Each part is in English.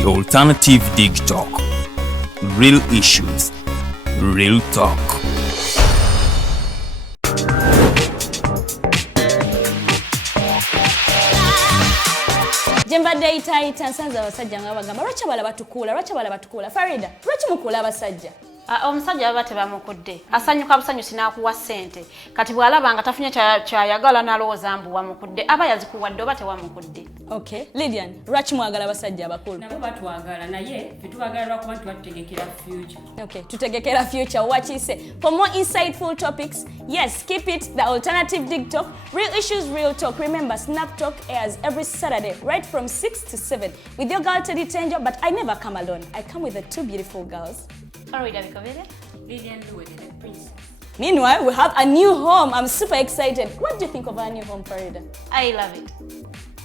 The Alternative Dig Talk. Real issues, real talk. Jembadde itaita nsanza abasajja nga bagamba lwaki bala batukula Farida lwaki mukula abasajja omusajja baba tebamukudde asanyuka busanyusi n'akuwa ssente kati bw'alaba nga tafunye kyayagala n'alowooza mbu wamukudde aba yazikuwadde oba tewamukudde. Okay, Lilian, lwaki mwagala abasajja abakulu? Nabo batwagala naye fetubagala lwakuba tubategekera future. Okay, tutegekera future wakiise. For more insightful topics, yes, keep it the Alternative Dig Talk. Real issues, real talk. Remember, Snap Talk airs every Saturday right from 6 to 7 with your girl Teddy Tenjo, but I never come alone. I come with the two beautiful girls. Lilian, Luwedde, the princess. Meanwhile, we have a new home. I'm super excited. What do you think of our new home, Farida? I love it.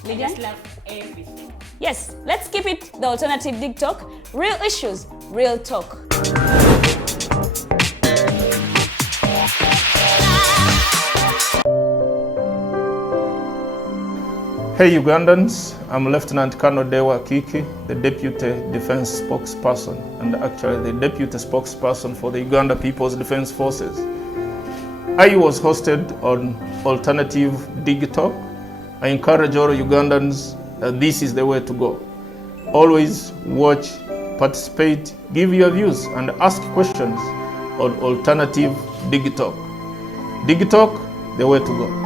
I just love everything. Yes, let's keep it the Alternative Dig Talk. Real issues, real talk. Hey Ugandans, I'm Lieutenant Colonel Dewa Kiki, the Deputy Defense Spokesperson and actually the Deputy Spokesperson for the Uganda People's Defense Forces. I was hosted on Alternative Dig Talk. I encourage all Ugandans that this is the way to go. Always watch, participate, give your views and ask questions on Alternative Dig Talk. Dig Talk, the way to go.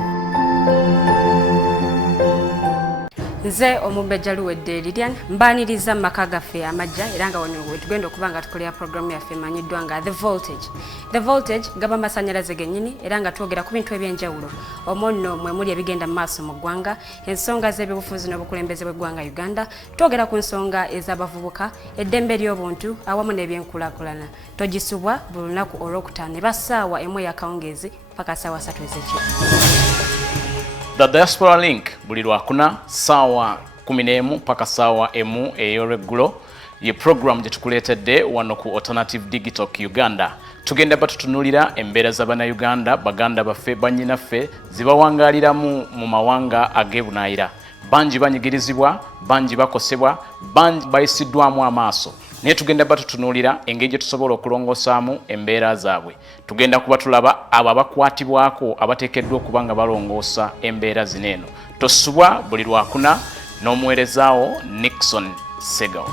Nze omubejja Luwedde Lilian mbaniriza maka gaffe amajja era nga wano tugenda okuba nga tukolera programu yaffe emanyiddwa nga The Voltage gaba masanyalaze gennyini era nga twogera ku bintu ebyenjawulo omwo nno mwe muli ebigenda mu maaso mu ggwanga ensonga z'ebyobufuzi n'obukulembeze bw'eggwanga Uganda twogera ku nsonga ez'abavubuka eddembe ly'obuntu awamu n'ebyenkulaakulana togisubwa buli lunaku olwokutaano eba ssaawa emu ey'akawungeezi paka ssaawa 3 ez'ekiro. The Diaspora Link buli lwakuna saawa 11 paka saawa emu ey'olweggulo ye program gye tukuleetedde wano ku Alternative Dig Talk Uganda. Tugenda batutunulira embeera z'Abannayuganda baganda baffe bannyinaffe zibawangaaliramu mu mawanga ag'ebunaayira. Bangi banyigirizibwa, bangi bakosebwa, bangi bayisiddwamu amaaso. Naye tugenda batutunulira engeri gye tusobola okulongosaamu embeera zaabwe. Tugenda kuba tulaba abo abakwatibwako abateekeddwa okuba nga balongoosa embeera zino eno. Tosubwa buli lwakuna n'omuweerezaawo Nixon Segawa.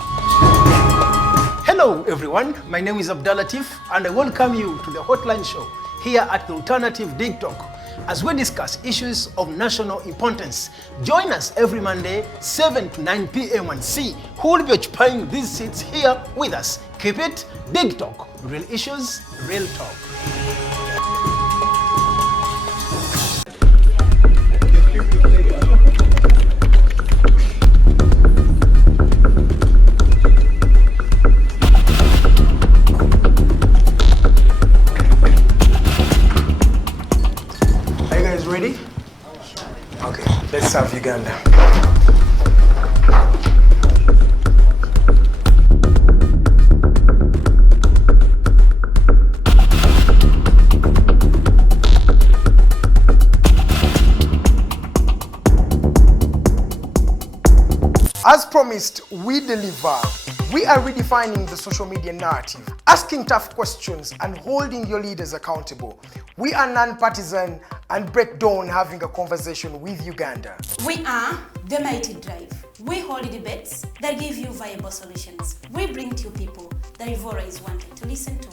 Hello everyone, my name is Abdulatif and I welcome you to the Hotline Show here at the Alternative Dig Talk as we discuss issues of national importance. Join us every Monday 7 to 9 p.m. and see who will be occupying these seats here with us. Keep it Dig Talk, real issues, real talk. Ready? Okay, let's serve Uganda. As promised, we deliver. We are redefining the social media narrative, asking tough questions and holding your leaders accountable. We are non-partisan and break down having a conversation with Uganda. We are the Mighty Drive. We hold debates that give you viable solutions. We bring to people that Ivora is wanted to listen to.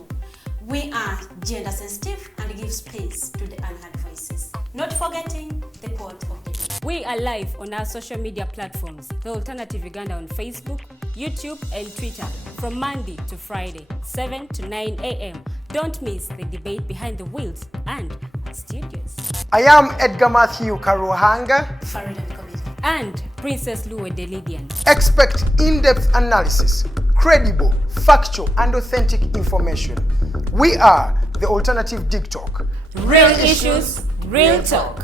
We are gender sensitive and give space to the unheard voices. Not forgetting the quote of the day. We are live on our social media platforms, The Alternative Uganda on Facebook, YouTube and Twitter from Monday to Friday, 7 to 9 a.m. Don't miss the debate behind the wheels and studios. I am Edgar Matthew Karuhanga and Princess Luwedde Lilian. Expect in-depth analysis, credible, factual and authentic information. We are the Alternative Dig Talk. Real issues, real talk.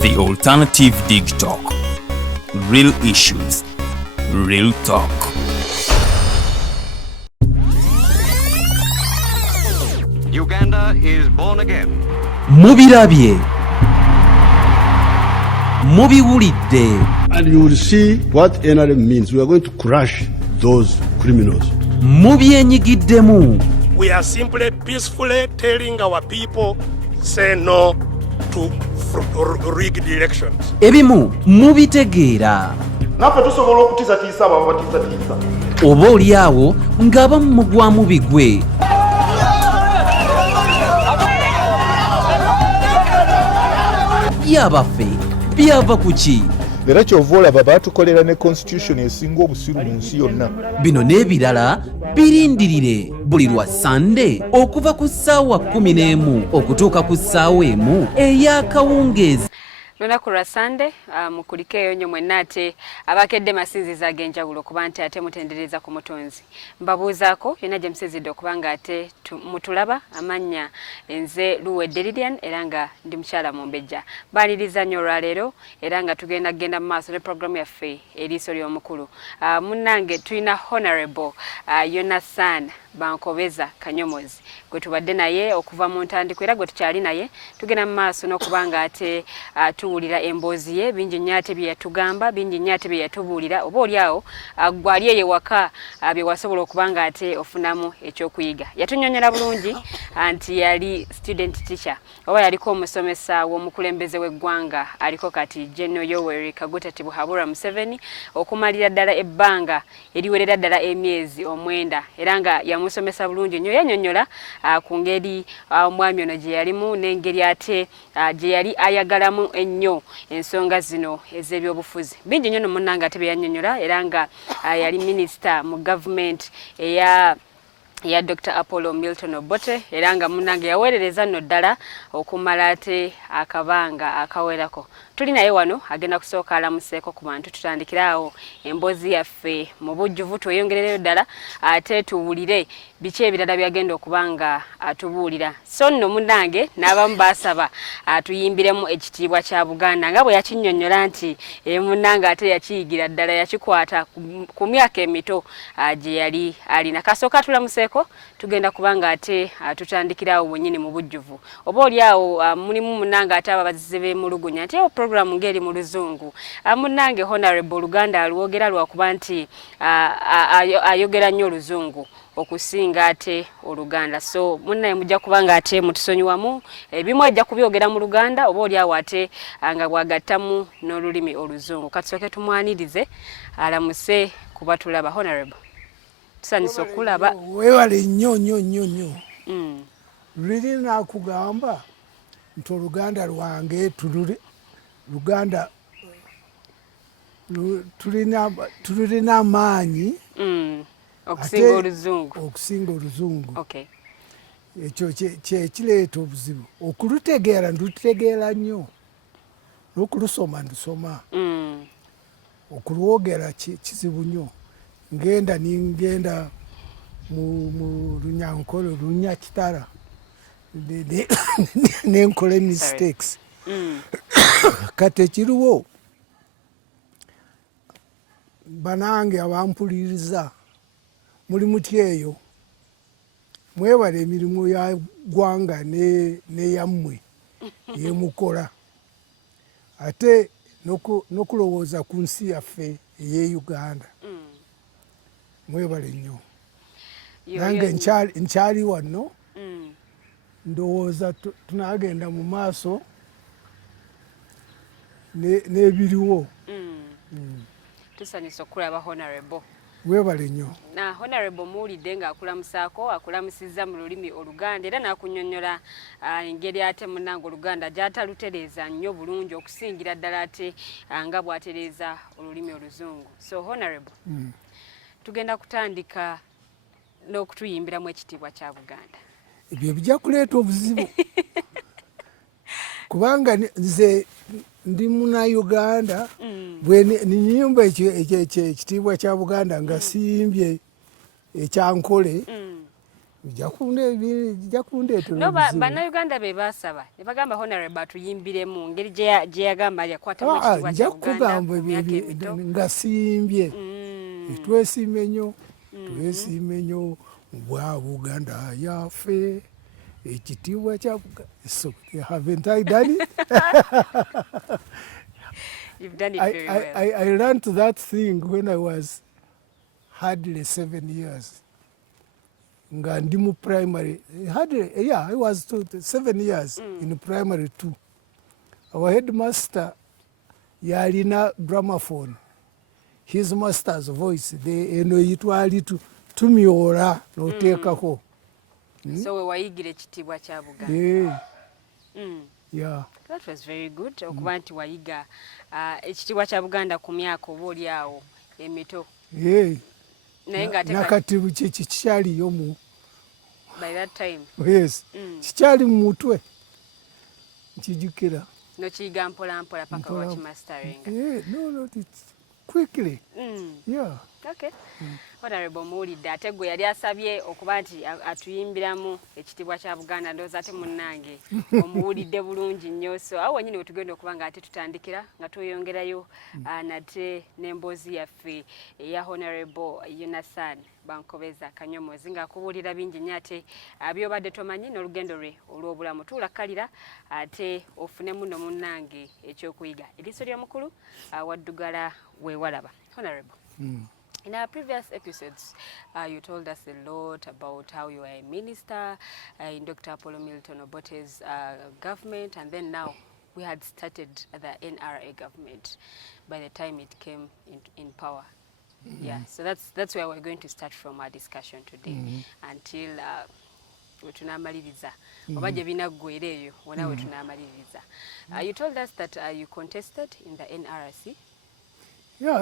The Alternative Dig Talk. Real issues, real talk. Uganda is born again. Mubirabye. Mubiwulidde. And you will see what NRM means. We are going to crush those criminals. Mubyenyigiddemu. We are simply peacefully telling our people, say no to rigged elections. Ebimu mubitegeera. Naffe tusobola okutiisatiisa abo abatiisatiisa. Oba oli awo ng'abamu mugwamu bigwe. Byabaffe byava ku ki? Era kyova olaba baatukolera ne constitution esinga obusiru mu nsi yonna. Bino n'ebirala birindirire buli lwa Sande okuva ku ssaawa 11 okutuuka ku ssaawa 1 ey'akawungeezi. Lunaku lwa Sande mukulike eyo nnyo mwenna ate abakedde masinzizo ag'enjawulo okuba nti ate mutendereza ku mutonzi. Mbabuuzaako yonna gye musizidde okuba nga ate mutulaba amannya nze Luwedde Lilian era nga ndi mukyala Mumbejja. Mbaliriza nnyo olwaleero era nga tugenda mu maaso ne programu yaffe eriiso ly'omukulu. Munnange tulina Honorable Yona Kanyomozi gwe tubadde naye okuva mu ntandikwa era gwe tukyali naye tugenda mu maaso n'okuba nga ate tuwulira emboozi ye bingi nnyo ate bye yatugamba bingi nnyo ate bye yatubuulira oba oli awo gwali eyo waka bye wasobola okuba nga ate ofunamu ekyokuyiga. Yatunnyonnyola bulungi nti yali student teacher oba yaliko omusomesa w'omukulembeze w'eggwanga aliko kati General Yoweri Kaguta Tibuhaburwa Museveni okumalira ddala ebbanga eriwerera ddala emyezi 9 era nga yamusomesa bulungi nnyo. Yannyonnyola ku ngeri omwami ono gye yalimu n'engeri ate gye yali ayagalamu ennyo ensonga zino ez'ebyobufuzi. Bingi nnyo munnanga ate bye yannyonnyola era nga yali minisita mu gavumenti eya Dr. Apollo Milton Obote era nga munnange yaweerereza nno ddala okumala ate akabanga akawerako. Tuli naye wano agenda kusooka alamuseeko ku bantu tutandikiraawo emboozi yaffe mu bujjuvu tweyongerereyo ddala ate tuwulire biki ebirala byagenda okuba nga atubuulira. So nno munnange n'abamu baasaba atuyimbiremu ekitiibwa kya Buganda nga bwe yakinnyonnyola nti munnange ate yakiyigira ddala yakikwata ku myaka emito gye yali alina. Kasooka tulamuseeko tugenda kubanga ate tutandikiraawo wennyini mu bujjuvu. Oba oli awo mulimu munnange ate ababazize b'emulugunya nti program ngeri mu luzungu. Munnange Honorable Luganda alwogera lwakuba nti ayogera nnyo oluzungu okusinga ate Oluganda. So munnaye mujja kubanga ate mutusonyiwamu ebimu ajja kubyogera mu Luganda oba oli awo ate nga bwagattamu n'olulimi oluzungu. Katusooke tumwanirize alamuse kuba tulaba. Honorable tusanyusa okulaba. Weewale nnyo nnyo nnyo nnyo. Luli nakugamba nti Oluganda lwange Luganda tulina amaanyi okusinga oluzungu. Okusinga oluzungu. Okay. Ekyo kireeta obuzibu. Okulutegeera ndutegeera nnyo n'okulusoma ndusoma. Okulwogera kizibu nnyo. Ngenda mu Lunyankole Lunyakitara n'enkola mistakes. Kati ekiriwo banange abampuliriza muli muti eyo mwebala emirimu ya ggwanga n'eyammwe yemukola ate n'okulowooza ku nsi yaffe ey'e Uganda. Mwebale nnyo. Nange nkyali wano ndowooza tunagenda mu maaso n'ebiriwo. Tusanyusa okulaba Honorable. Weebale nnyo. Na Honorable muwulidde ng'akulamusaako akulamusizza mu lulimi Oluganda era n'akunnyonnyola engeri ate munnange Oluganda gy'atalutereeza nnyo bulungi okusingira ddala ate nga bw'atereeza olulimi Oluzungu. So Honorable, tugenda kutandika n'okutuyimbiramu ekitiibwa kya Buganda. Ebyo bijja kuleeta obuzibu kubanga nze ndi muna Uganda bwe ninyimba ekitiibwa kya Buganda nga siyimbye ekyankole bijja kundeetera obuzibu. Bannayuganda be baasaba ne bagamba Honorable atuyimbiremu ngeri gye yagamba yakwatamu ekitiibwa kya Buganda. Njja kugamba nga siyimbye. Twesiime nnyo bwa Buganda yaffe ekitiibwa kya Buganda. So haven't I done it? You've done it very well. I learned that thing when I was hardly 7 years. Nga ndi mu primary, I was 7 years in primary 2. Our headmaster yalina gramophone. His master's voice, eno yitwali tumyola noteekako. So we wayigira ekitiibwa kya Buganda. Yeah. That was very good. Okuba nti wayiga ekitiibwa kya Buganda ku myaka oba oli awo emito. Naye nakati kikyaliyo mu. By that time. Yes. Kikyali mu mutwe. Nkijukira. Nokiyiga mpola mpola paka wakimasteringa. No, it's quickly. Yeah. Okay. Honorable muwulidde ate gwe yali asabye okuba nti atuyimbiramu ekitiibwa kya Buganda ndowooza ate munnange omuwulidde bulungi nnyo. So awo wennyini we tugenda okuba nga ate tutandikira nga tweyongerayo nate n'emboozi yaffe eya Honorable Yona Kanyomozi ng'akubuulira bingi nnyo ate by'obadde tomanyi n'olugendo lwe olw'obulamu. Tuulakkalira ate ofunemu nno munnange ekyokuyiga. Eriiso ly'omukulu waddugala weewalaba. Honorable. In our previous episodes, you told us a lot about how you were a minister in Dr. Milton Obote's government, and then now we had started the NRA government by the time it came in power. Yeah, so that's where we're going to start from our discussion today until wetunamaliriza oba gye binaggwera eyo wona wetunamaliriza. You told us that you contested in the NRC. Yeah,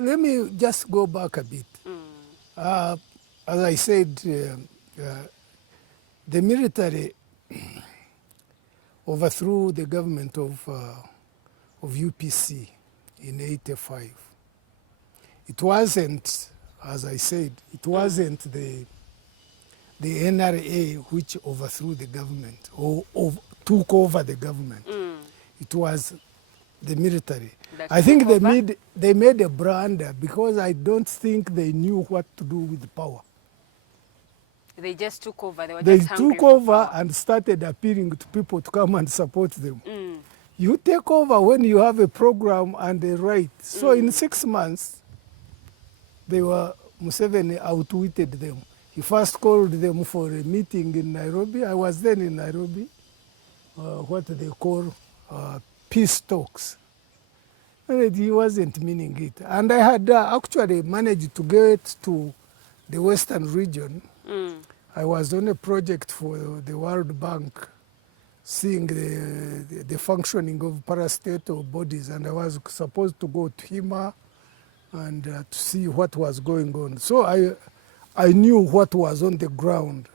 let me just go back a bit. As I said, the military overthrew the government of UPC in '85. It wasn't, as I said, it wasn't the NRA which overthrew the government or took over the government. It was the military. I think they made a blunder because I don't think they knew what to do with the power. They just took over. They took over and started appealing to people to come and support them. You take over when you have a program and a right. So in 6 months, Museveni outwitted them. He first called them for a meeting in Nairobi. I was then in Nairobi, what they call peace talks. And he wasn't meaning it. And I had actually managed to get to the Western region. I was on a project for the World Bank, seeing the functioning of parastatal bodies, and I was supposed to go to Hima and to see what was going on. So I knew what was on the ground.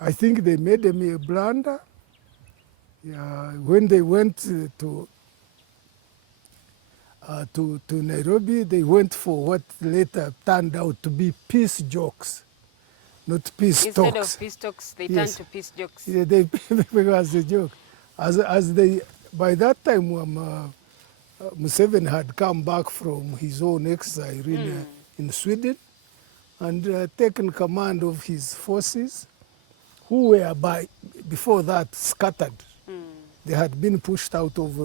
I think they made me a blunder. When they went to Nairobi, they went for what later turned out to be peace jokes, not peace talks. Instead of peace talks, they turned to peace jokes. Yeah, because a joke. By that time, Museveni had come back from his own exile in Sweden and taken command of his forces, who were before that scattered. They had been pushed out of,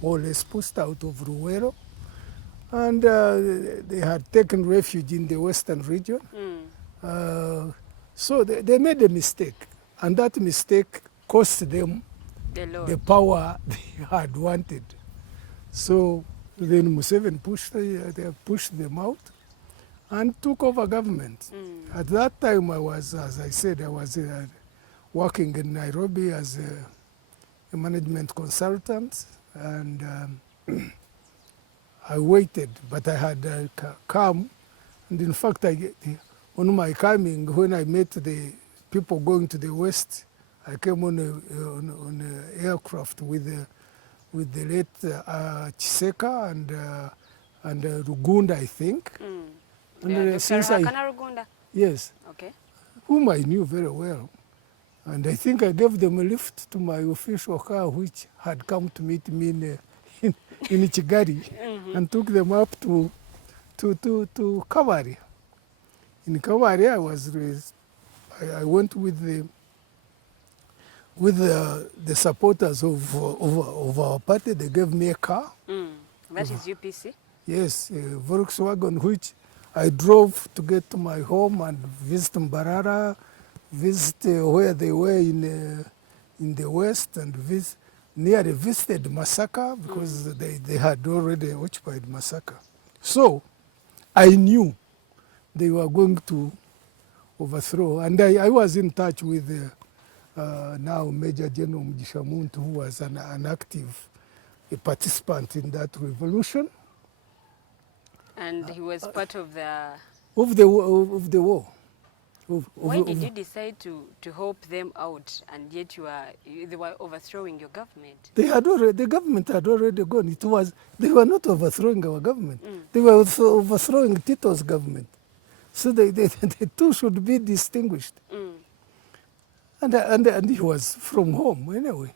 more or less pushed out of Ruwero, and they had taken refuge in the Western region. So they made a mistake, and that mistake cost them the power they had wanted. So then Museveni pushed them out and took over government. At that time, I was, as I said, I was working in Nairobi as a management consultant, and I waited, but I had come, and in fact, on my coming, when I met the people going to the west, I came on an aircraft with the late Chiseka and Rugunda, I think. And since Rugunda? Yes. Okay. Whom I knew very well. And I think I gave them a lift to my official car, which had come to meet me in Chigari, and took them up to Kavari. In Kavari, I went with the supporters of our party. They gave me a car. That is UPC? Yes, a Volkswagen, which I drove to get to my home and visit Mbarara, visit where they were in the west, and nearly visited Masaka because they had already occupied Masaka. So I knew they were going to overthrow, and I was in touch with now Major General Mugisha Muntu, who was an active participant in that revolution. And he was part of the war. Why did you decide to help them out, and yet they were overthrowing your government? The government had already gone. They were not overthrowing our government. They were overthrowing Tito's government. So the two should be distinguished. And he was from home anyway.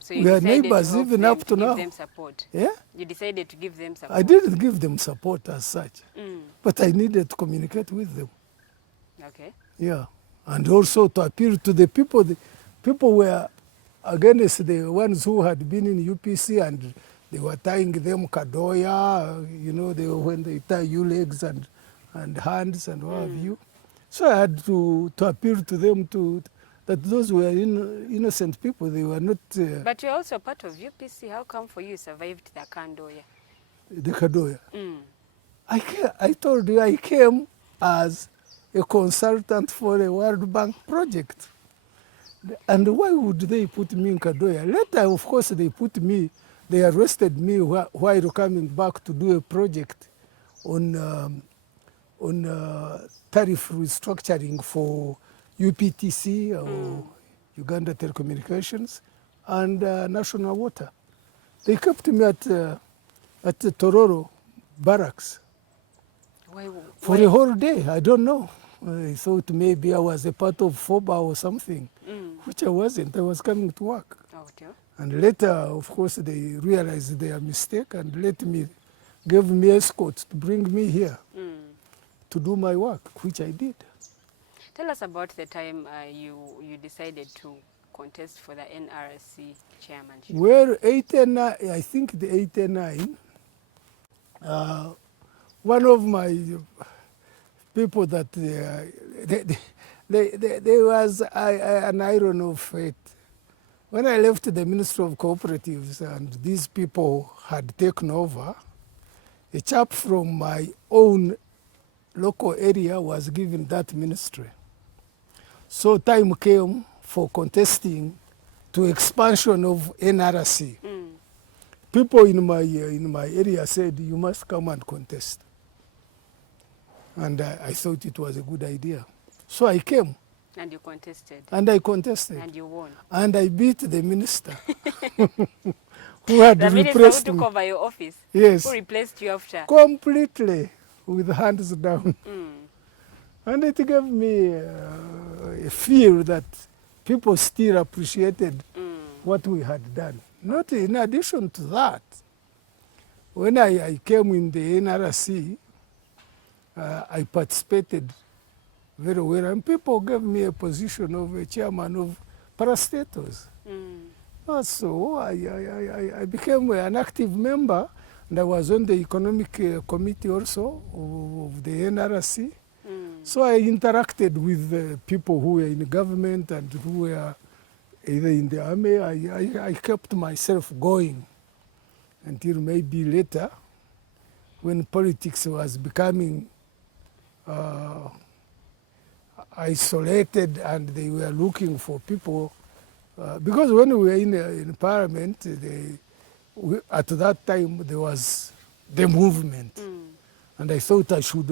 So you we are decided neighbors to help even them, up to now. Give them support. Yeah? You decided to give them support. I didn't give them support as such, but I needed to communicate with them. Okay. Yeah, and also to appeal to the people. The people were against the ones who had been in UPC, and they were tying them kadoya, you know, when they tie you legs and hands and what have you. So I had to appeal to them that those were innocent people. They were not... But you're also part of UPC. How come for you survived the Kandoya? The Kadoya? I told you I came as a consultant for a World Bank project. And why would they put me in Kadoya? Later, of course, they arrested me while coming back to do a project on tariff restructuring for UPTC, or Uganda Telecommunications, and National Water. They kept me at the Tororo barracks for a whole day. I don't know. I thought maybe I was a part of FOBA or something, which I wasn't. I was coming to work. Okay. And later, of course, they realized their mistake and gave me escorts to bring me here to do my work, which I did. Tell us about the time you decided to contest for the NRC chairmanship. Well, 89, I think the 89, one of my people that there was an iron of fate. When I left the Ministry of Cooperatives and these people had taken over, a chap from my own local area was given that ministry. So time came for contesting to expansion of NRC. People in my area said, you must come and contest. And I thought it was a good idea. So I came. And you contested. And I contested. And you won. And I beat the minister who had the replaced minister who me. took over your office? Yes. Who replaced you after? Completely, with hands down. And it gave me a feel that people still appreciated what we had done. Not in addition to that, when I came in the NRC, I participated very well, and people gave me a position of a chairman of parastatals. So I became an active member, and I was on the economic committee also of the NRC. So I interacted with people who were in government and who were either in the army. I kept myself going until maybe later, when politics was becoming isolated and they were looking for people. Because when we were in parliament, at that time there was the movement. And I thought I should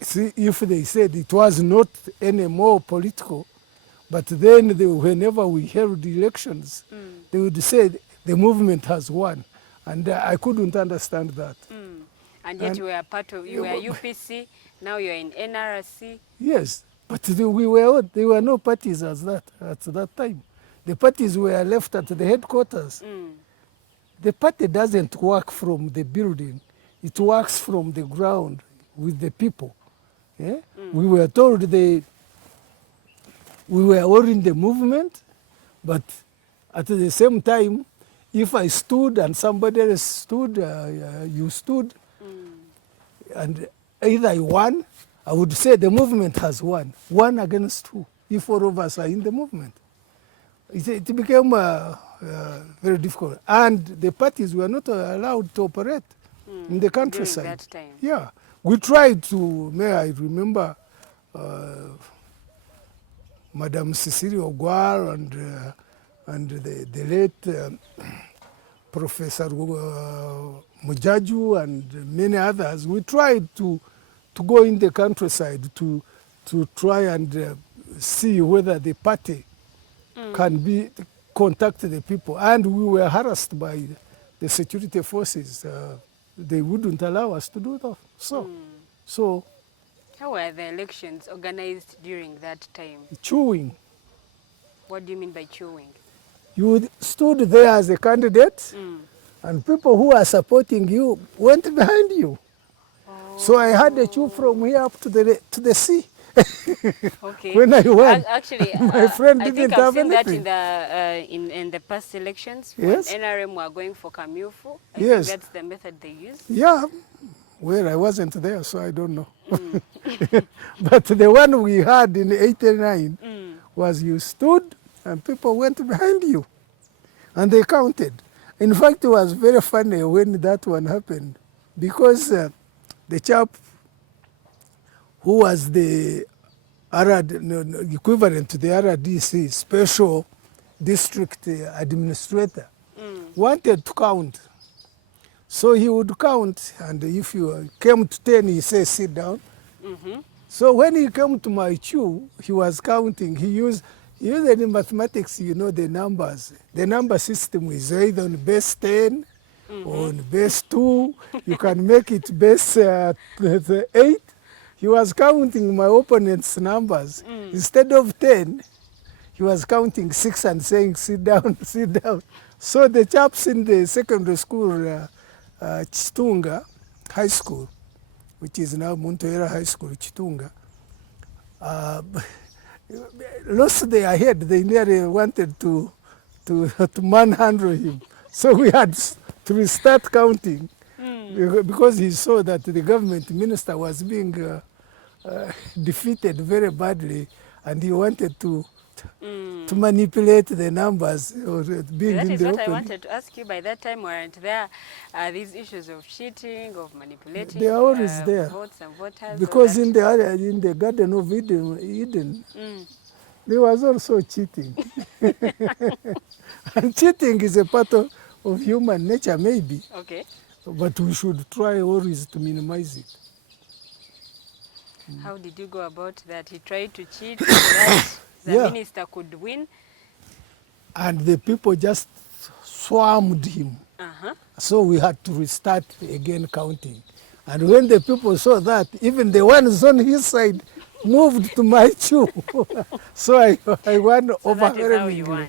see if they said it was not any more political, but then whenever we held elections, they would say the movement has won. And I couldn't understand that. And yet you were part of, you were UPC, now you're in NRC. Yes, but there were no parties at that time. The parties were left at the headquarters. The party doesn't work from the building. It works from the ground with the people. Yeah? We were told we were all in the movement, but at the same time, if I stood and somebody else stood, you stood, and either I won, I would say the movement has won. 1 against 2, if all of us are in the movement. It became very difficult. And the parties were not allowed to operate in the countryside. During that time. Yeah. We tried to, may I remember, Madam Cecilia Ogwar and the late Professor Mujaju and many others. We tried to go in the countryside to try and see whether the party can contact the people. And we were harassed by the security forces. They wouldn't allow us to do that. So how were the elections organized during that time? Chewing. What do you mean by chewing? You stood there as a candidate, and people who are supporting you went behind you. So I had a chew from here up to the sea. Okay. When I won, actually, my friend I didn't think have I've seen anything. that in the past elections when Yes. NRM were going for Kamyufu. I Yes. think that's the method they used. Yeah, well, I wasn't there, so I don't know. But the one we had in '89 was you stood and people went behind you, and they counted. In fact, it was very funny when that one happened, because the chap who was the equivalent to the RDC, Special District Administrator, wanted to count. So he would count, and if you came to 10, he says, sit down. So when he came to my chew, he was counting. He used in mathematics, you know, the numbers. The number system is either on base 10 or on base 2. You can make it base 8. He was counting my opponent's numbers. Instead of 10, he was counting 6 and saying, sit down, sit down. So the chaps in the secondary school, Chitunga High School, which is now Montoera High School, Chitunga, lost their head. They nearly wanted to manhandle him. So we had to restart counting because he saw that the government minister was being defeated very badly, and he wanted to manipulate the numbers or being That in is the what I open. wanted to ask you. By that time, weren't there these issues of cheating, of manipulating They are always there. votes and voters? Because in the Garden of Eden, there was also cheating. And cheating is a part of human nature, maybe. Okay. But we should try always to minimize it. How did you go about that? He tried to cheat so that the minister could win? And the people just swarmed him. So we had to restart again counting. And when the people saw that, even the ones on his side moved to my chew. So I won So that is how you won.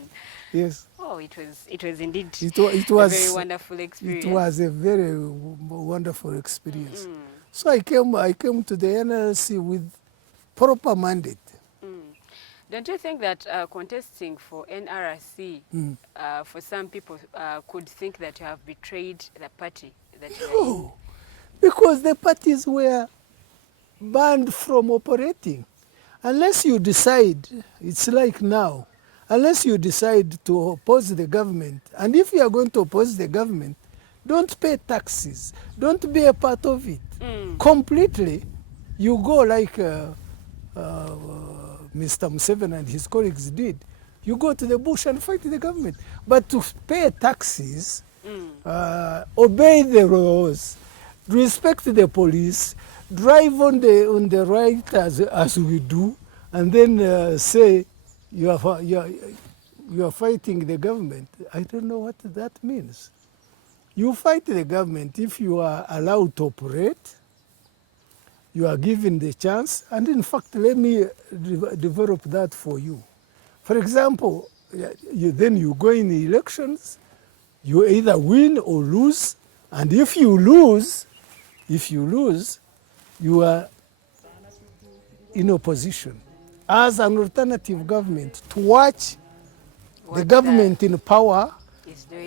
Yes. Oh, it was indeed It was a very wonderful experience. It was a very wonderful experience. So I came to the NLC with proper mandate. Don't you think that contesting for NRC, for some people, could think that you have betrayed the party that you are in? No, because the parties were banned from operating. Unless you decide, it's like now, unless you decide to oppose the government, and if you are going to oppose the government, don't pay taxes, don't be a part of it. Completely, you go like Mr. Museveni and his colleagues did. You go to the bush and fight the government. But to pay taxes, obey the laws, respect the police, drive on the right as we do, and then say you are fighting the government. I don't know what that means. You fight the government if you are allowed to operate, you are given the chance, and in fact, let me develop that for you. For example, then you go in the elections, you either win or lose, and if you lose, you are in opposition as an alternative government to watch the government in power,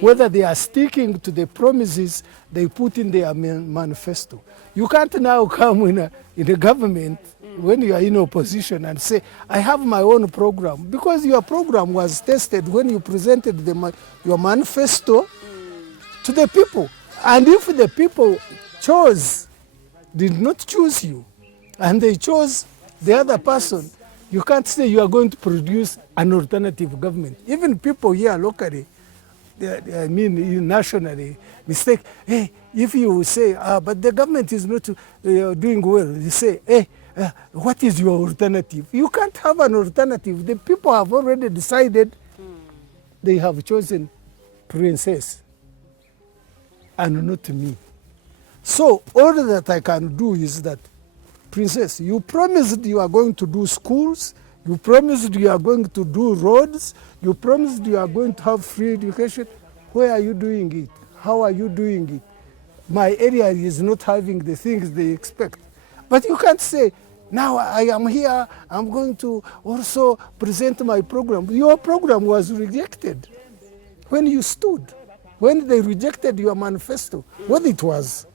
whether they are sticking to the promises they put in their manifesto. You can't now come in a government when you are in opposition and say, I have my own program, because your program was tested when you presented your manifesto to the people. And if the people did not choose you, and they chose the other person, you can't say you are going to produce an alternative government. Even people here locally, nationally, mistake, hey, if you say, but the government is not doing well, you say, hey, what is your alternative? You can't have an alternative. The people have already decided they have chosen Princess and not me. So all that I can do is that, Princess, you promised you are going to do schools, you promised you are going to do roads, you promised you are going to have free education. Where are you doing it? How are you doing it? My area is not having the things they expect. But you can't say, now I am here, I'm going to also present my program. Your program was rejected when you stood, when they rejected your manifesto, whether it was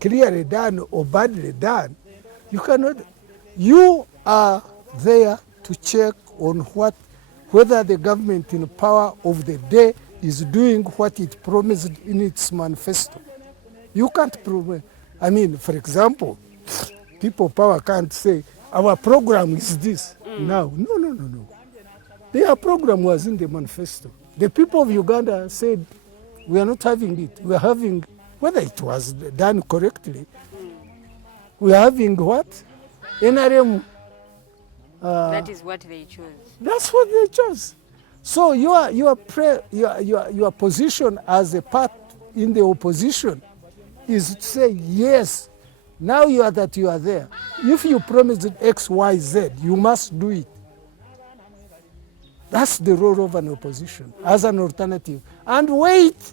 clearly done or badly done. You cannot. You are there to check on whether the government in power of the day is doing what it promised in its manifesto. You can't prove. I mean, for example, people power can't say our program is this now. No. Their program was in the manifesto. The people of Uganda said we are not having it. We are having, whether it was done correctly, we are having what? NRM. That is what they chose. That's what they chose. So your position as a part in the opposition is to say, yes, now you are there. If you promised X, Y, Z, you must do it. That's the role of an opposition as an alternative. And wait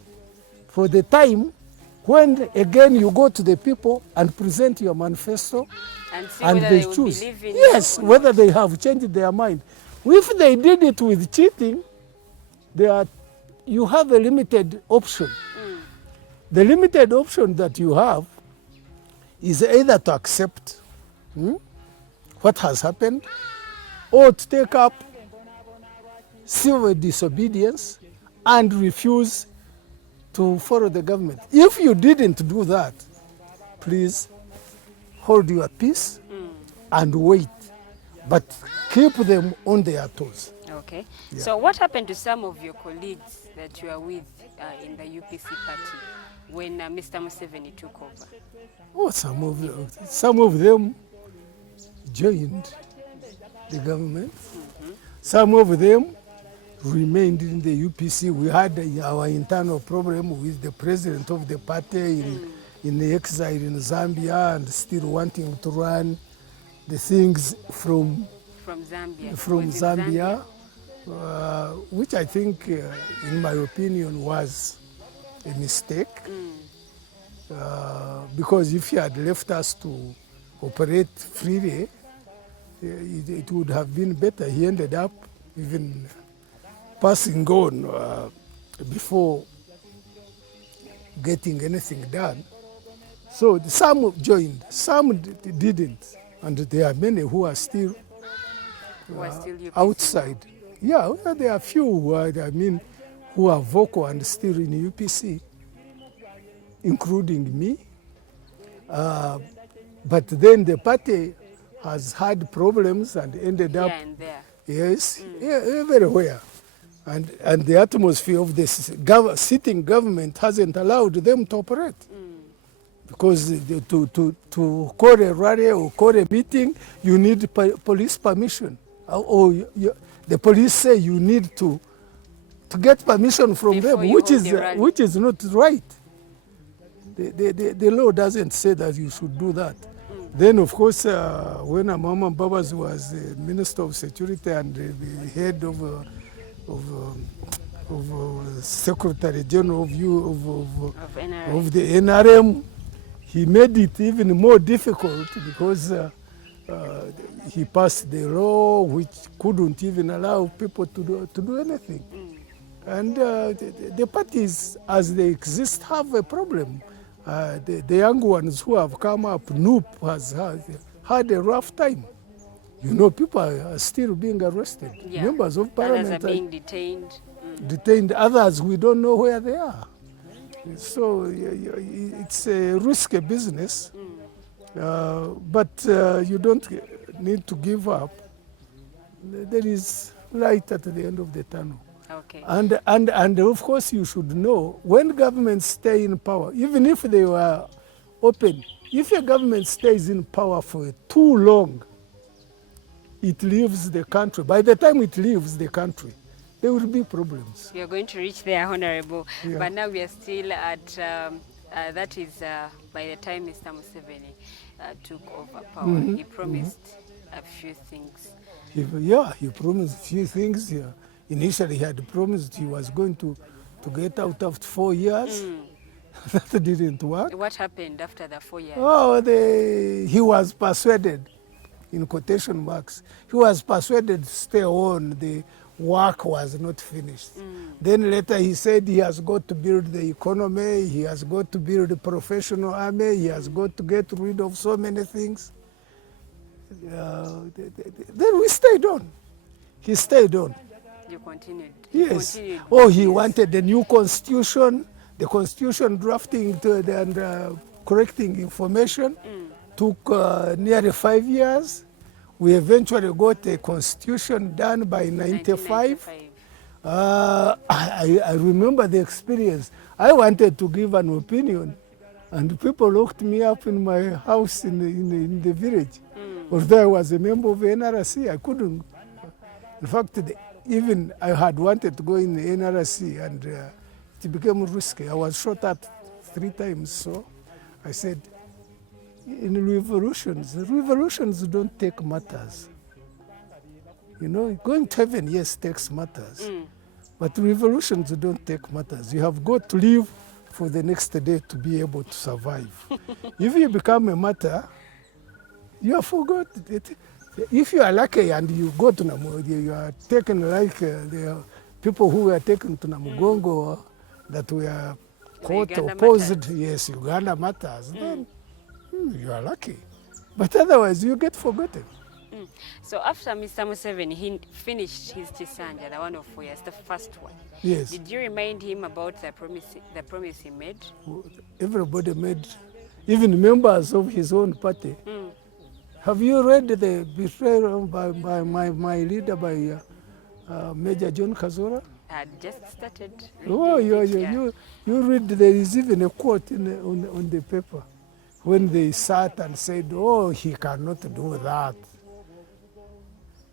for the time when again you go to the people and present your manifesto and they choose. Yes, whether they have changed their mind. If they did it with cheating, you have a limited option. The limited option that you have is either to accept what has happened or to take up civil disobedience and refuse to follow the government. If you didn't do that, please hold your peace and wait, but keep them on their toes. Okay. Yeah. So what happened to some of your colleagues that you are with in the UPC party when Mr. Museveni took over? Oh, some of them joined the government. Some of them remained in the UPC. We had our internal problem with the president of the party in the exile in Zambia and still wanting to run the things from Zambia, which I think, in my opinion, was a mistake. Because if he had left us to operate freely, it would have been better. He ended up even passing on before getting anything done. So some joined, some didn't, and there are many who are still outside. Yeah, there are few who are vocal and still in UPC, including me. But then the party has had problems and ended up everywhere. And the atmosphere of this sitting government hasn't allowed them to operate. Because to call a rally or call a meeting, you need police permission. Or the police say you need to get permission from them, which is not right. The law doesn't say that you should do that. Then, of course, when Amama Babas was the Minister of Security and the head of Secretary General of the NRM, he made it even more difficult because he passed the law which couldn't even allow people to do anything. And the parties, as they exist, have a problem. The young ones who have come up, NUP has had a rough time. You know, people are still being arrested. Yeah. Members of parliament Others are being detained. detained. Others, we don't know where they are. So it's a risky business, but you don't need to give up. There is light at the end of the tunnel. Okay. And of course you should know, when governments stay in power, even if they were open, if a government stays in power for too long, it leaves the country. By the time it leaves the country, there will be problems. We are going to reach there, Honorable. Yeah. But now we are still at, that is by the time Mr. Museveni took over power. He promised a few things. He promised a few things. Yeah. Initially, he had promised he was going to get out after 4 years. That didn't work. What happened after the 4 years? Oh, he was persuaded, in quotation marks, he was persuaded to stay on. The work was not finished. Then later he said he has got to build the economy, he has got to build a professional army, he has got to get rid of so many things. Then we stayed on. He stayed on. You continued. Yes. Continued. Oh, he wanted a new constitution, the constitution drafting and correcting information. Took nearly 5 years. We eventually got a constitution done by 95. I remember the experience. I wanted to give an opinion, and people locked me up in my house in the village. Although I was a member of the NRC, I couldn't. In fact, even I had wanted to go in the NRC, and it became risky. I was shot at 3 times, so I said, in revolutions don't take matters. You know, going to heaven, yes, takes matters. But revolutions don't take matters. You have got to live for the next day to be able to survive. If you become a martyr, you have forgotten it. If you are lucky and you go to Namugongo, you are taken like the people who were taken to Namugongo that were caught opposed, yes, Uganda matters, then you are lucky. But otherwise, you get forgotten. So after Mr. Museveni, he finished his Chisanja, the one of 4 years, the first one. Yes. Did you remind him about the promise he made? Everybody made, even members of his own party. Have you read the betrayal by my leader, by Major John Kazora? I had just started. Oh, you read, there is even a quote on the paper when they sat and said, oh, he cannot do that.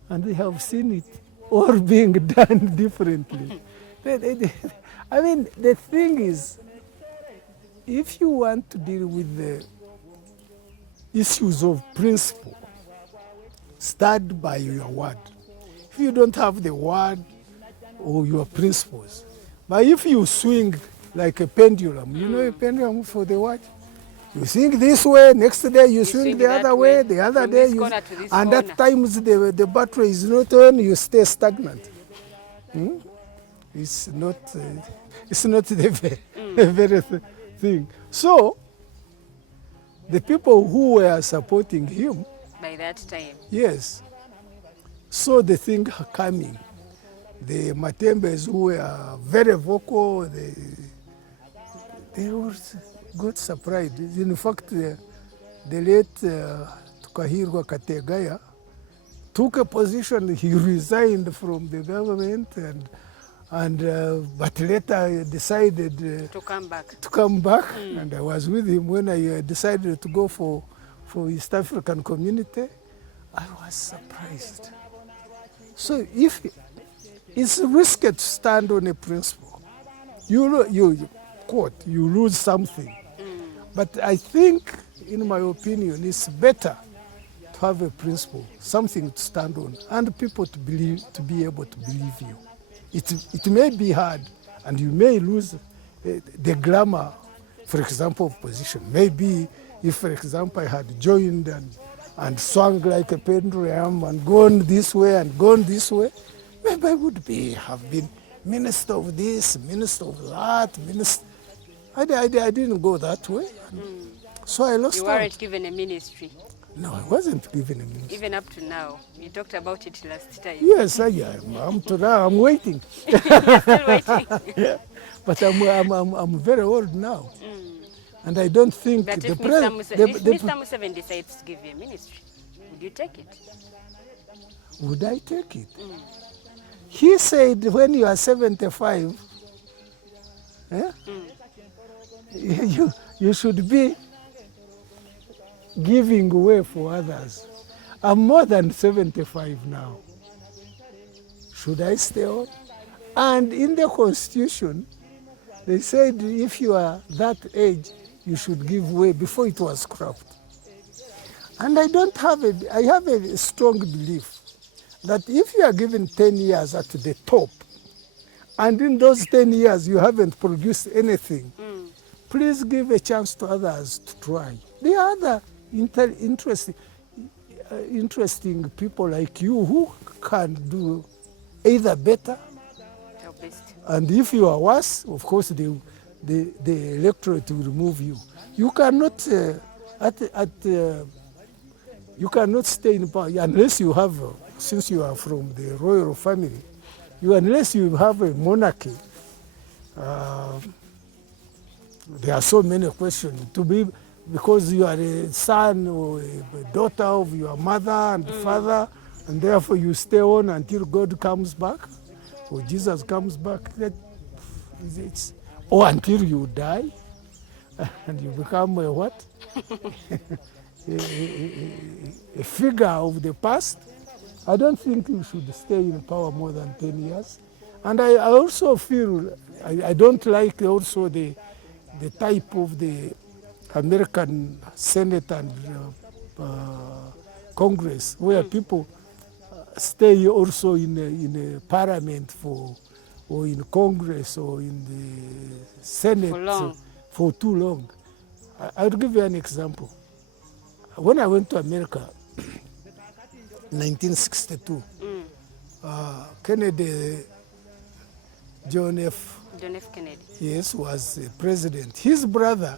And they have seen it all being done differently. I mean, the thing is, if you want to deal with the issues of principle, start by your word. If you don't have the word or your principles, but if you swing like a pendulum, you know a pendulum for the what? You swing this way, next day you swing the other way, the other day you... And at times the battery is not on, you stay stagnant. It's not the very thing. So, the people who were supporting him... By that time? Yes. Saw the thing coming. The Matembes who were very vocal, they were got surprised. In fact, the late Tukahirwa Kategaya took a position. He resigned from the government, but later decided to come back. And I was with him when I decided to go for East African Community. I was surprised. So if it's risky to stand on a principle, you lose something. But I think, in my opinion, it's better to have a principle, something to stand on, and people to be able to believe you. It may be hard, and you may lose the glamour, for example, of position. Maybe if, for example, I had joined and swung like a pendulum and gone this way and gone this way, maybe I would have been minister of this, minister of that, minister. I didn't go that way. So I lost You out. weren't given a ministry. No, I wasn't given a ministry. Even up to now. You talked about it last time. Yes, I am. I'm waiting. You're still waiting. Yeah. But I'm very old now. And I don't think But the if president... Mr. Museveni decides to give you a ministry, would you take it? Would I take it? He said when you are 75, you should be giving way for others. I'm more than 75 now. Should I stay on? And in the Constitution, they said if you are that age, you should give way before it was scrapped. And I have a strong belief that if you are given 10 years at the top, and in those 10 years you haven't produced anything, please give a chance to others to try. There are other interesting people like you who can do either better, and if you are worse, of course the electorate will remove you. You cannot you cannot stay in power unless you have, since you are from the royal family, unless you have a monarchy. There are so many questions to be, because you are a son or a daughter of your mother and father, and therefore you stay on until God comes back or Jesus comes back. Or until you die and you become a what? a figure of the past. I don't think you should stay in power more than 10 years. And I also feel, I don't like also the type of the American Senate and Congress, where people stay also in a parliament or in Congress or in the Senate for too long. I'll give you an example. When I went to America, 1962, Kennedy, John F. Kennedy. Yes, was president. His brother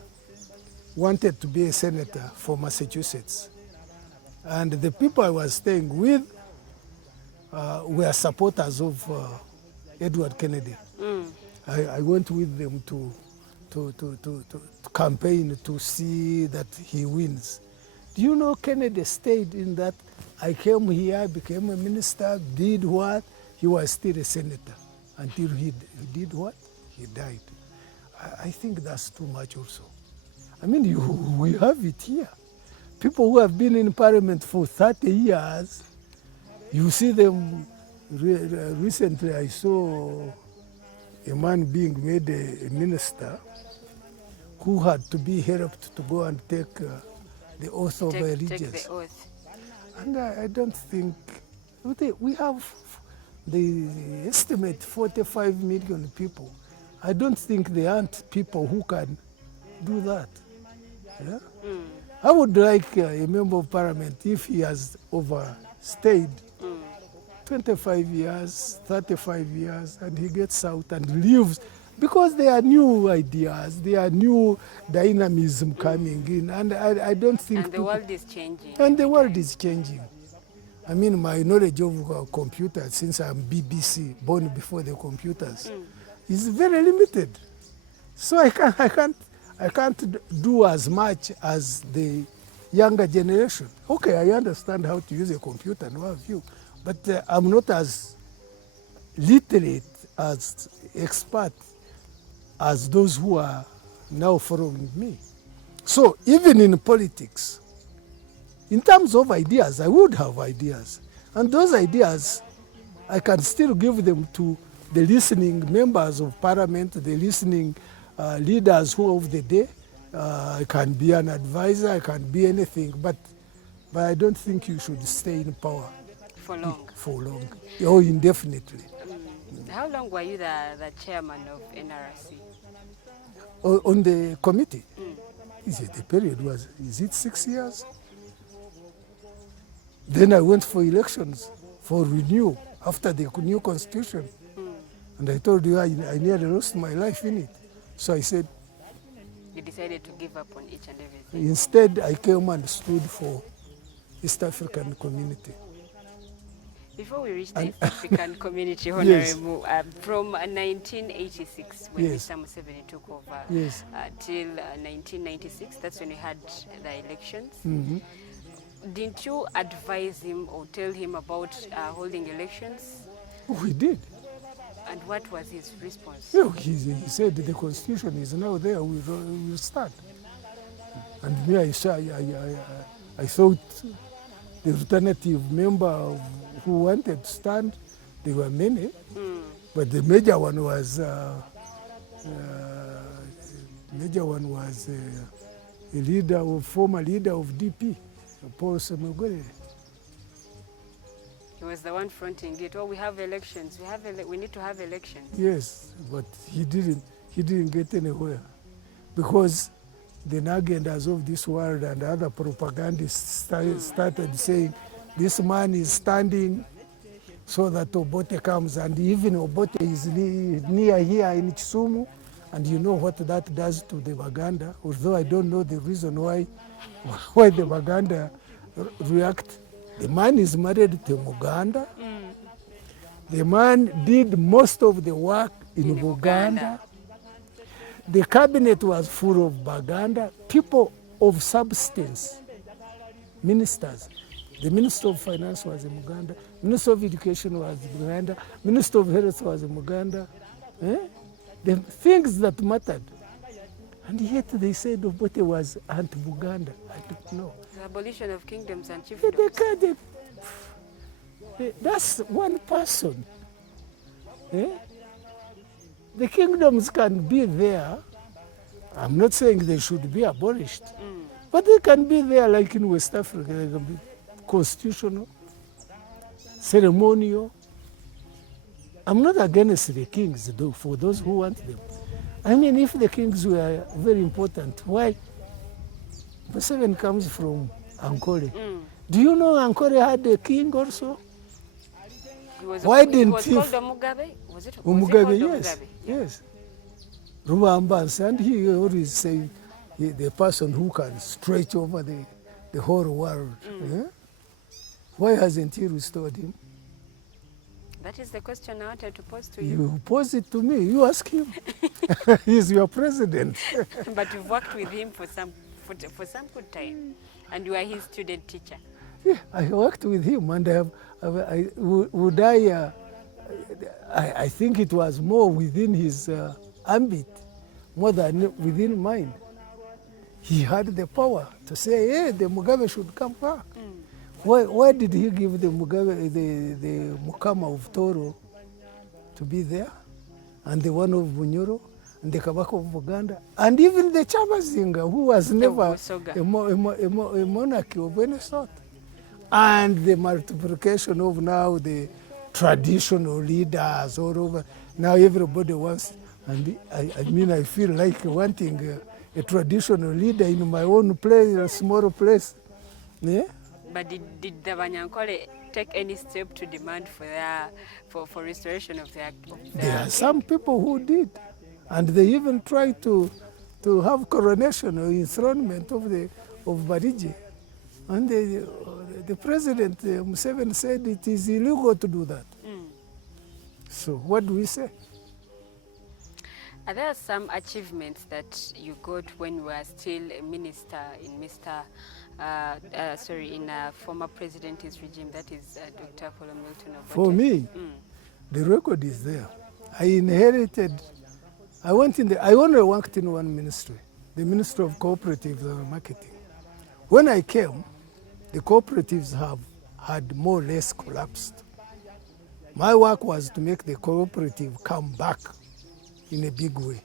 wanted to be a senator for Massachusetts. And the people I was staying with were supporters of Edward Kennedy. I went with them to campaign to see that he wins. Do you know Kennedy stayed in that? I came here, became a minister, did what? He was still a senator until he did what? He died. I think that's too much also. I mean, we have it here. People who have been in parliament for 30 years, you see them. Recently I saw a man being made a minister who had to be helped to go and take the oath of allegiance. Take the oath. And I don't think, we have the estimate 45 million people. I don't think there aren't people who can do that. Yeah? I would like a member of parliament, if he has overstayed 25 years, 35 years, and he gets out and leaves, because there are new ideas, there are new dynamism coming in, and I don't think... And the world is changing. And the world is changing. I mean, my knowledge of computers, since I'm BBC, born before the computers, is very limited. So I can't do as much as the younger generation. Okay, I understand how to use a computer and what have you, but I'm not as literate, as expert as those who are now following me. So even in politics, in terms of ideas, I would have ideas. And those ideas, I can still give them to the listening members of parliament, the listening leaders who of the day. I can be an advisor, I can be anything, but I don't think you should stay in power for long. For long, or indefinitely. How long were you the chairman of NRC? On the committee? Is it the period was, is it 6 years? Then I went for elections for renew after the new constitution. And I told you I nearly lost my life in it. So I said, You decided to give up on each and everything. instead I came and stood for East African community. Before we reach the East African community, Yes. Honorable, from 1986, when Yes. Mr. Museveni took over, Yes. till 1996, that's when we had the elections. Mhm. Didn't you advise him or tell him about holding elections? We did. And what was his response? You know, he said the constitution is now there, we will start. And me, I thought the alternative member who wanted to stand, there were many, but the major one was a former leader of DP, Paul Semegwele. He was the one fronting it. Oh, we have elections. We need to have elections. Yes, but he didn't get anywhere because the agendas of this world and other propagandists started saying this man is standing so that Obote comes, and even Obote is near here in Kisumu, and you know what that does to the Buganda, although I don't know the reason why the Buganda react. The man is married to Muganda. The man did most of the work in Buganda. The cabinet was full of Buganda, people of substance, ministers. The Minister of Finance was in Muganda, Minister of Education was in Muganda, Minister of Health was in Muganda. The things that mattered. And yet they said Obote was anti-Buganda. I don't know. The abolition of kingdoms and chiefdoms. That's one person. The kingdoms can be there. I'm not saying they should be abolished, but they can be there like in West Africa. They can be constitutional, ceremonial. I'm not against the kings, though, for those who want them. I mean, if the kings were very important, why? Museveni comes from Ankole. Do you know Ankole had a king also? Why didn't he? He was called Mugabe? Was it Mugabe, called yes. Mugabe? Yes. Ruambans, and he always say the person who can stretch over the whole world. Why hasn't he restored him? That is the question I wanted to pose to you. You pose it to me. You ask him. He's your president. But you've worked with him for some good time, and you are his student teacher. Yeah, I worked with him, and I think it was more within his ambit, more than within mine. He had the power to say, hey, the Mugabe should come back. Why did he give the Mugabe, the Mukama of Toro to be there, and the one of Bunyoro, and the Kabaka of Buganda, and even the Chabazinga, who was never a monarchy of any sort, and the multiplication of now the traditional leaders all over. Now everybody wants, and I feel like wanting a traditional leader in my own place, a small place. Yeah? But did the Banyankole take any step to demand for restoration of their There are some people who did, and they even tried to have coronation or enthronement of Bariji. And the president, Museveni, said it is illegal to do that. So what do we say? Are there some achievements that you got when you were still a minister in in a former president's regime, that is Dr. Milton Obote? For me, the record is there. I inherited, I only worked in one ministry, the Ministry of Cooperatives and Marketing. When I came, the cooperatives had more or less collapsed. My work was to make the cooperative come back in a big way.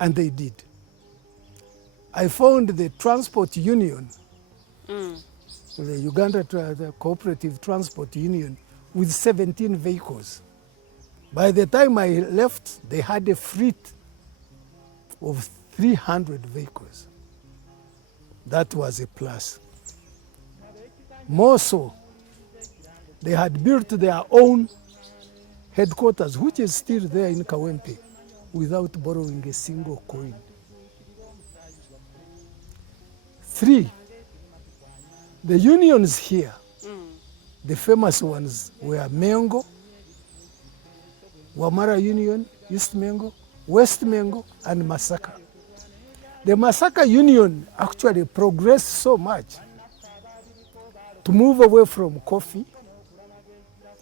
And they did. I found the transport union, the Uganda the Cooperative Transport Union, with 17 vehicles. By the time I left, they had a fleet of 300 vehicles. That was a plus. More so, they had built their own headquarters, which is still there in Kawempe, without borrowing a single coin. 3, the unions here, the famous ones were Mengo, Wamara Union, East Mengo, West Mengo, and Masaka. The Masaka Union actually progressed so much to move away from coffee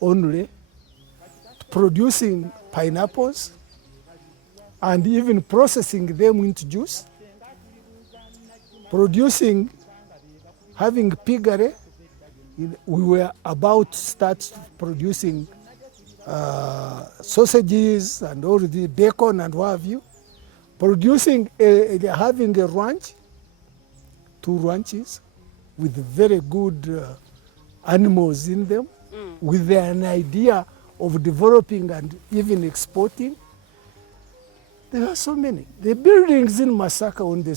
only, to producing pineapples, and even processing them into juice, having piggery. We were about to start producing sausages and all the bacon and what have you, having a ranch, 2 ranches with very good animals in them, with an idea of developing and even exporting. There are so many. The buildings in Masaka on the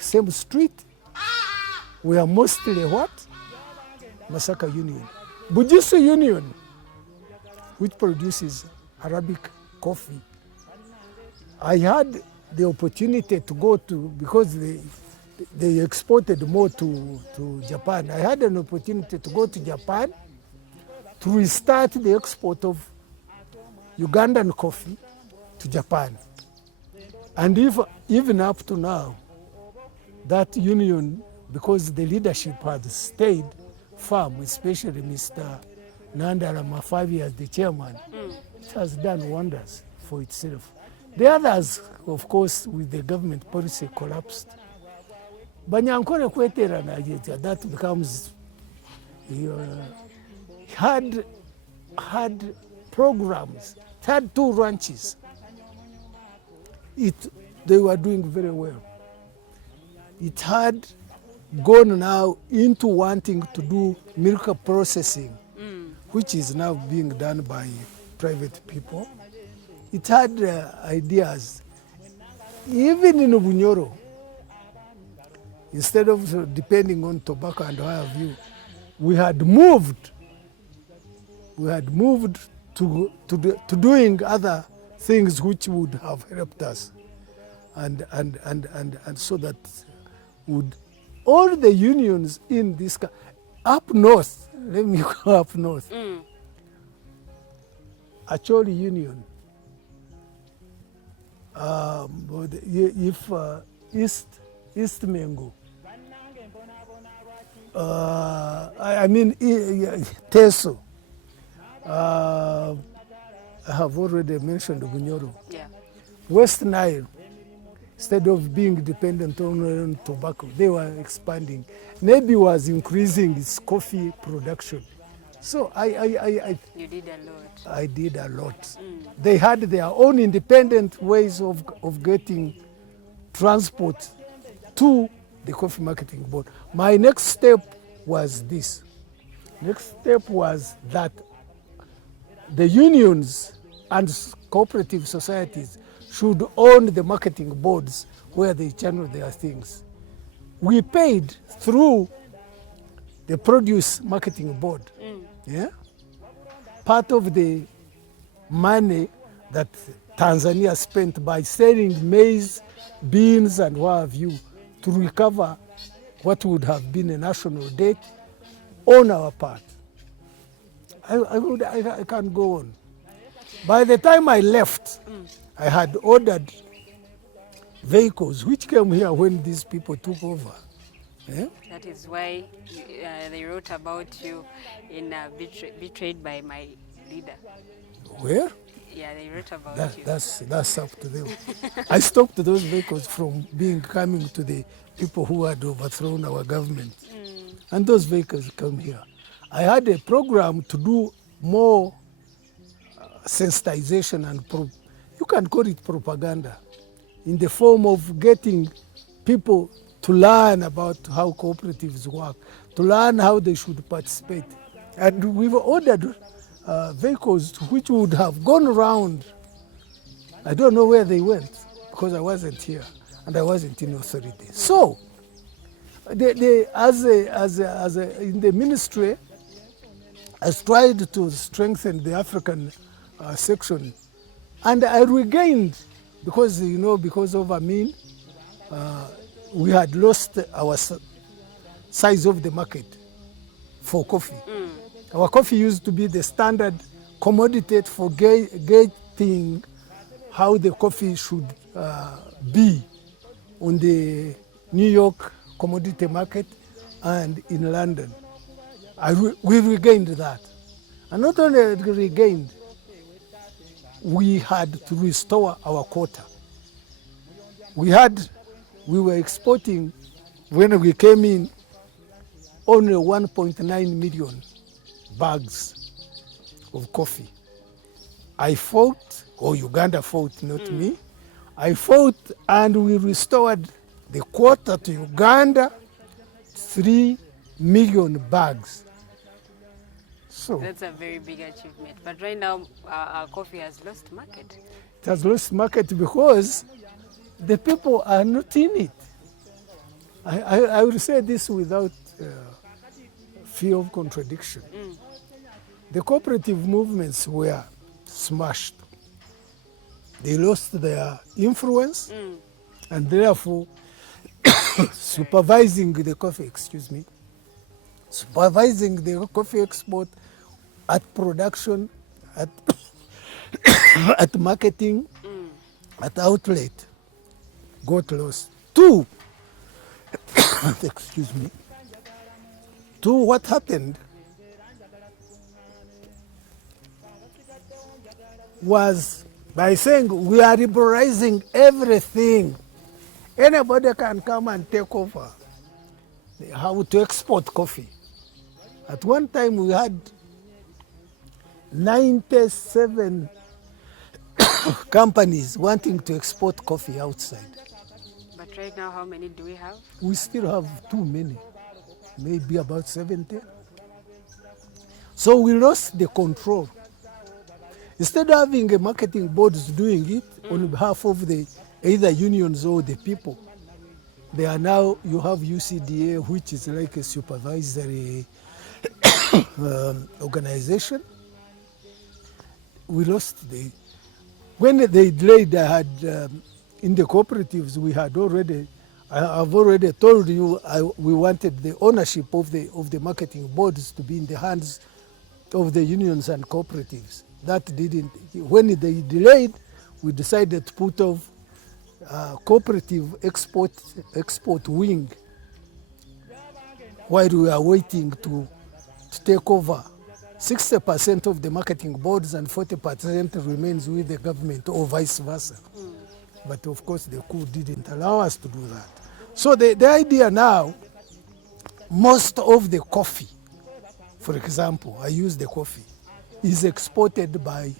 same street were mostly what? Masaka Union. Bujisu Union, which produces Arabic coffee. I had the opportunity to go to, because they exported more to Japan. I had an opportunity to go to Japan to restart the export of Ugandan coffee to Japan. And even up to now, that union, because the leadership had stayed firm, especially Mr. Nandalama, 5 years the chairman, it has done wonders for itself. The others, of course, with the government policy collapsed. Banyankore kweterana, that becomes, had programs, it had 2 ranches. They were doing very well. It had gone now into wanting to do milk processing, which is now being done by private people. It had ideas. Even in Bunyoro, instead of depending on tobacco and what have you, we had moved to doing other things which would have helped us, and so that would all the unions in this up north. Let me go up north. Acholi Union. If East Mengo. I mean Teso. I have already mentioned Bunyoro. Yeah. West Nile, instead of being dependent on tobacco, they were expanding. Nebi was increasing its coffee production. So You did a lot. I did a lot. They had their own independent ways of getting transport to the Coffee Marketing Board. My next step was this. Next step was that the unions and cooperative societies should own the marketing boards where they channel their things. We paid through the produce marketing board. Yeah? Part of the money that Tanzania spent by selling maize, beans, and what have you to recover what would have been a national debt on our part. I can't go on. By the time I left, I had ordered vehicles which came here when these people took over. Yeah? That is why they wrote about you in Betrayed by My Leader. Where? Yeah, they wrote about you. That's up to them. I stopped those vehicles from coming to the people who had overthrown our government. And those vehicles come here. I had a program to do more sensitization and you can call it propaganda, in the form of getting people to learn about how cooperatives work, to learn how they should participate. And we've ordered vehicles which would have gone around. I don't know where they went because I wasn't here and I wasn't in authority. So In the ministry, has tried to strengthen the African section, and I regained, because because of Amin, we had lost our size of the market for coffee. Our coffee used to be the standard commodity for gauging how the coffee should be on the New York commodity market and in London. We regained that. And not only regained, we had to restore our quota. We were exporting, when we came in, only 1.9 million bags of coffee. I fought, or Uganda fought, not me. I fought, and we restored the quota to Uganda, 3 million bags. So that's a very big achievement. But right now, our coffee has lost market. It has lost market because the people are not in it. I will say this without fear of contradiction. The cooperative movements were smashed. They lost their influence, and therefore supervising the coffee export, at production, at at marketing, at outlet, got lost. Two, what happened was, by saying we are liberalizing everything, anybody can come and take over how to export coffee. At one time we had 97 companies wanting to export coffee outside. But right now, how many do we have? We still have too many, maybe about 70. So we lost the control. Instead of having a marketing boards doing it on behalf of the either unions or the people, they are now, you have UCDA, which is like a supervisory organization. We lost when they delayed, I had, in the cooperatives, we had already, I've already told you, we wanted the ownership of the marketing boards to be in the hands of the unions and cooperatives. That didn't, when they delayed, we decided to put off cooperative export wing while we are waiting to take over. 60% of the marketing boards and 40% remains with the government, or vice versa. But of course the coup didn't allow us to do that. So the idea now, most of the coffee, for example, I use the coffee, is exported by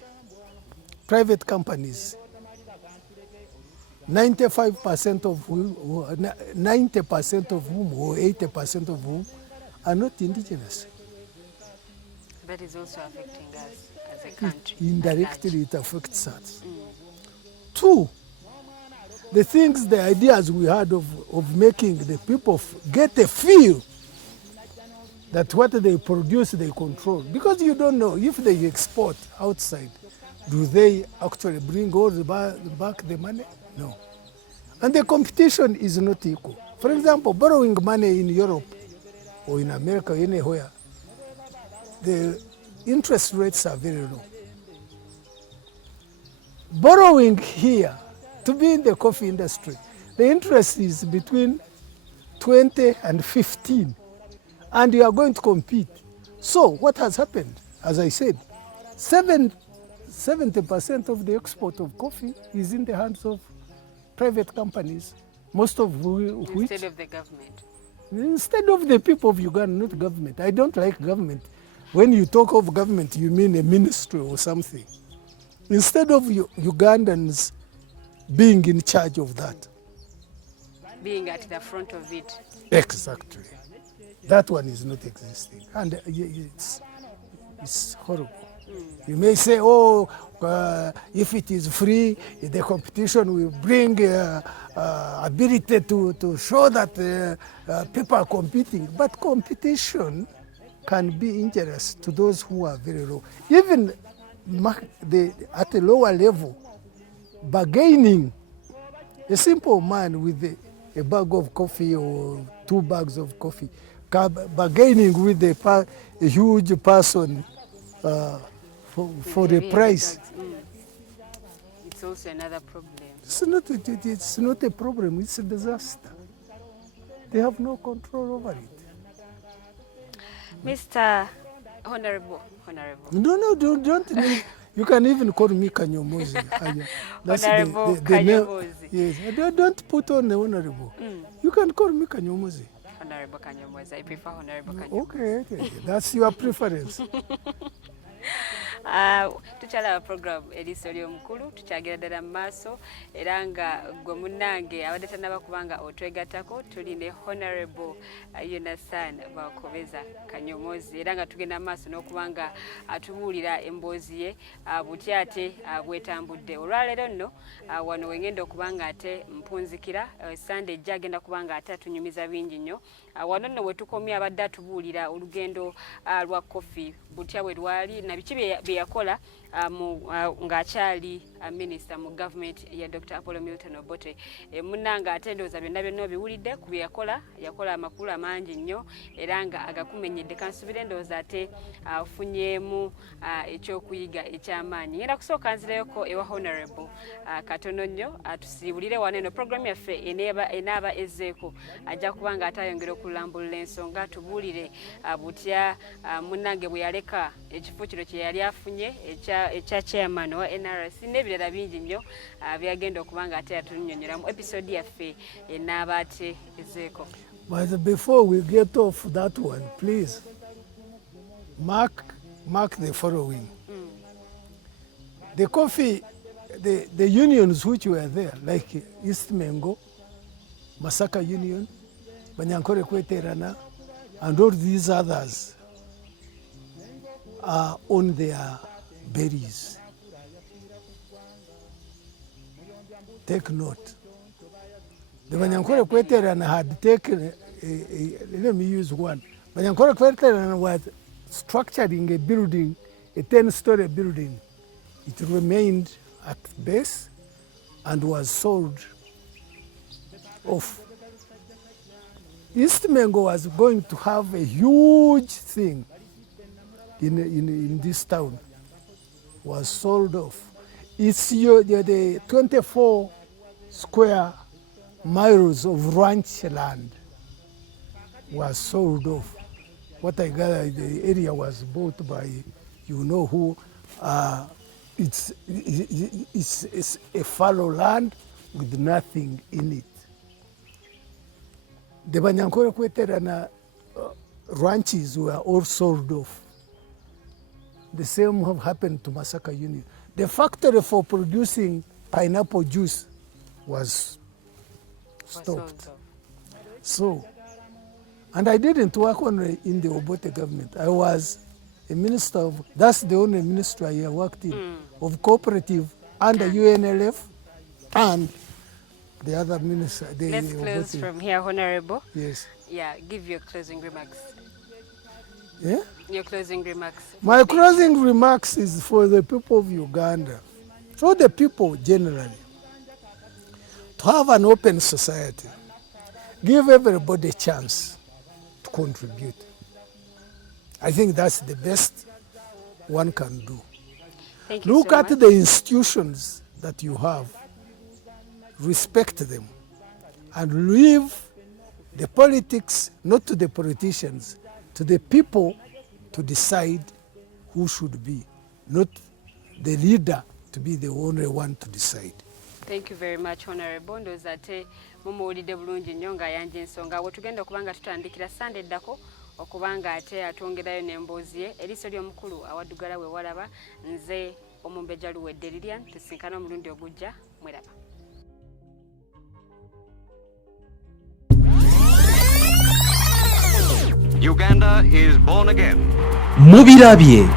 private companies. 90% of whom, or 80% of whom are not indigenous. That is also affecting us as a country. Indirectly, it affects us. Two, the ideas we had of making the people get a feel that what they produce, they control. Because you don't know, if they export outside, do they actually bring all back the money? No. And the competition is not equal. For example, borrowing money in Europe or in America, anywhere, the interest rates are very low. Borrowing here, to be in the coffee industry, the interest is between 20 and 15, and you are going to compete. So what has happened? As I said, 70% of the export of coffee is in the hands of private companies, most of which... Instead of the government. Instead of the people of Uganda, not government. I don't like government. When you talk of government, you mean a ministry or something. Instead of Ugandans being in charge of that. Being at the front of it. Exactly. That one is not existing. And it's horrible. You may say, oh, if it is free, the competition will bring ability to show that people are competing. But competition can be injurious to those who are very low. Even at a lower level, bargaining, a simple man with a bag of coffee or 2 bags of coffee, bargaining with a huge person for the price. It's also another problem. It's not a problem, it's a disaster. They have no control over it. Mr. Honorable. No, don't. You can even call me Kanyomozi. Honorable Kanyomozi. Yes, don't put on the honorable. You can call me Kanyomozi. Honorable Kanyomozi. I prefer Honorable Kanyomozi. Okay. That's your preference. Tukyala program edisolyo mukulu tukyagera ddala mu maaso era nga gwe munnange abadde tannaba kubanga otwegattako tuli ne Honorable Yona Bakobeza Kanyomozi era nga tugenda mu maaso n'okuba nga atubuulira emboozi ye butya ate bwetambudde. Olwaleero nno wano wengenda okuba nga ate mpunzikira Sunday ejja agenda kuba nga ate atunyumiza bingi nnyo. Wano nno we tukomye abadde atubuulira olugendo lwa kofi butya bwe lwali na biki bye yakola ng'akyali minisita mu gavumenti ya Dr. Milton Obote. Munnanga ate ndowooza byonna biwulidde ku bye yakola amakulu amangi nnyo era nga agakumenyedde kansubire ndowooza ate afunyeemu ekyokuyiga eky'amaanyi. Ngenda kusooka nzirayoko ewa Honorable katono nnyo atusiibulire wano eno programu yaffe enaaba ezzeeko ajja kuba nga ate ayongera okulambulula ensonga atubuulire butya munnange bwe yaleka ekifo kino kye yali afunye ekya chairman wa NRC n'ebirala bingi nnyo byagenda okuba nga ate atunyonyera mu episode yaffe enaaba ate ezzeeko. But before we get off that one, please mark the following. The coffee, the unions which were there, like East Mengo, Masaka Union, Banyankore Kweterana, and all these others are on their berries. Take note. The Banyankore Kweterana had taken, let me use one. Banyankore Kweterana was structuring a building, a 10-story building. It remained at base and was sold off. East Mengo was going to have a huge thing in this town, was sold off. It's the 24 square miles of ranch land was sold off. What I gather, the area was bought by you know who. It's a fallow land with nothing in it. The Banyankore Kweterana ranches were all sold off. The same have happened to Masaka Union. The factory for producing pineapple juice was stopped. So, and I didn't work in the Obote government. I was a minister of, that's the only ministry I worked in, of cooperative under UNLF and the other minister. Let's close from here, Honorable. Yes. Yeah, give your closing remarks. Yeah? Your closing remarks. My closing remarks is for the people of Uganda, for the people generally, to have an open society. Give everybody a chance to contribute. I think that's the best one can do. Thank you Look so at much. the institutions that you have, respect them, and leave the politics not to the politicians, to the people to decide who should be, not the leader to be the only one to decide. Thank you very much, Honorable. Ndowooza ate mumuwulidde bulungi nnyo ng'ayanja ensonga bwe tugenda okuba nga tutandikira Sunday eddako okuba nga ate atwongerayo n'emboozi ye eriiso ly'omukulu awaddugala we walaba nze omumbejja Luwedde Lilian tusinkana omulundi ogujja mweraba. Uganda is born again. Mubirabye.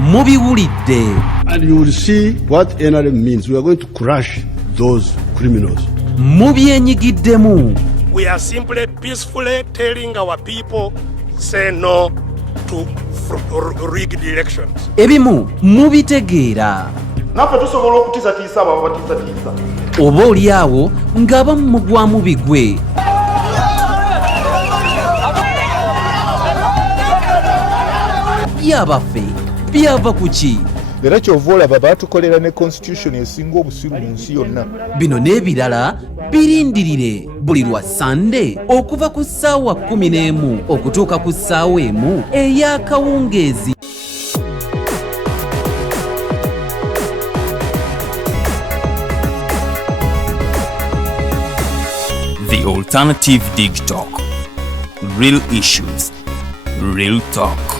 mubiwulidde. And you will see what NRM means. We are going to crush those criminals. Mubyenyigiddemu. We are simply peacefully telling our people, say no to rigged elections. Ebimu mubitegeera. Naffe tusobola okutiisatiisa abo abatiisatiisa. Oba oli awo ng'abamu mugwamu bigwe. Byabaffe byava ku ki? Era kyova olaba baatukolera ne constitution esinga obusiru mu nsi yonna. Bino n'ebirala birindirire buli lwa Sande okuva ku ssaawa 11 okutuuka ku ssaawa 1 ey'akawungeezi. The Alternative Dig Talk. Real issues, real talk.